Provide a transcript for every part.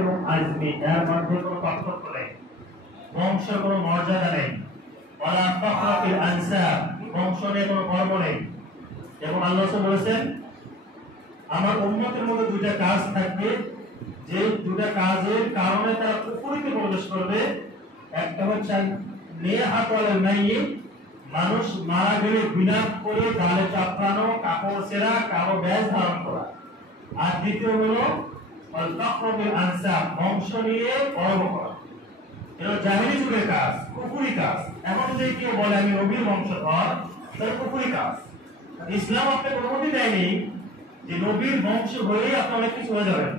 এবং আজমি এর মধ্যে কোনো পার্থক্য নেই, বংশের কোনো মর্যাদা নেই, ওয়ালা ফাখরা ফিল আনসাব, বংশ নিয়ে কোনো গর্ব নেই। এবং আল্লাহ বলেছেন আমার উম্মতের মধ্যে দুইটা কাজ থাকবে, যে দুইটা কাজের কারণে তারা কুফরিতে প্রবেশ করবে। একটা হচ্ছে নেহাতওয়াল মাইয়িত, মানুষ মারা গেলে বিলাপ করে গালে চাপড়ানো, কাপড় ছেঁড়া, কালো ব্যাজ ধারণ করা। আর দ্বিতীয় হলো আল ফাখরু বিল আনসাব, বংশ নিয়ে গর্ব করা। এটা জাহেলি যুগের কাজ, কুফরি কাজ। এখন যদি কেউ বলে আমি নবীর বংশধর, তাহলে কুফরি কাজ। ইসলাম আপনাকে অনুমতি দেয়নি যে নবীর বংশ হলেই আপনি অনেক কিছু হয়ে যাবেন।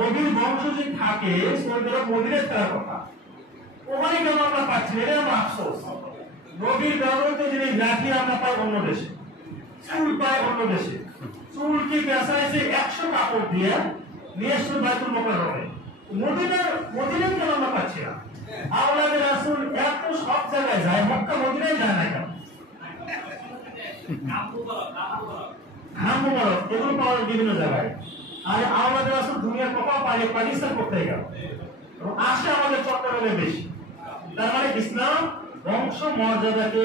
নবীর বংশ যদি থাকে, সৌদি আরব মদিনায় থাকার কথা, ওখানে কেন আমরা পাচ্ছি না? এটা আমার আফসোস। নবীর ব্যবহৃত জিনিস লাঠি আমরা পাই অন্য দেশে, চুল পাই অন্য দেশে। চুলকে পেঁচাইছে 100 কাপড় দিয়ে নিয়ে আসছে বাইতুল মুকাররমে। মদিনায় কেন আমরা পাচ্ছি না? আওলাদে রাসূল এত সব জায়গায় যায়, মক্কা মদিনায় যায় না কেন? হাম মুবারক এগুলো পাওয়া যায় বিভিন্ন জায়গায়। আর আওলাদে রাসূল দুনিয়ার কোথাও পাকিস্তান করতে গেল, আসে আমাদের চট্টগ্রামে বেশি। তার মানে ইসলাম বংশ মর্যাদাকে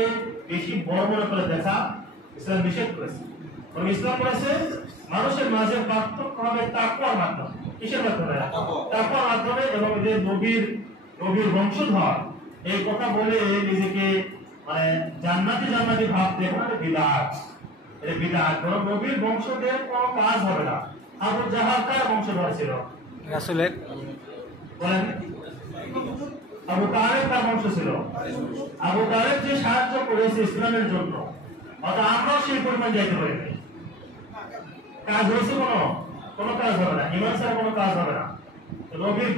বেশি বড় মনে করে দেখা ইসলাম নিষেধ করেছে। এবং ইসলাম বলেছে মানুষের মাঝে পার্থক্য হবে তাকওয়ার মাধ্যমে। কিসের মাধ্যমে? তাকওয়ার মাধ্যমে। এবং যে নবীর বংশধর এই কথা বলে নিজেকে মানে জান্নাতি ভাবতে এটা বিদআত। এটা বিদআত। কারণ নবীর বংশধর কোনো কাজ হবে না। আবু জাহাল কার বংশধর ছিল? রাসূলের। বলেন, আবু তালেব তার বংশ ছিল। আবু তালেব যে সাহায্য করেছে ইসলামের জন্য, অর্থাৎ আমরাও সেই পরিমাণ যাইতে পারি। কাজ হয়েছে কোনো কাজ হবে না, ইমান ছাড়া কোনো কাজ হবে না। নবীর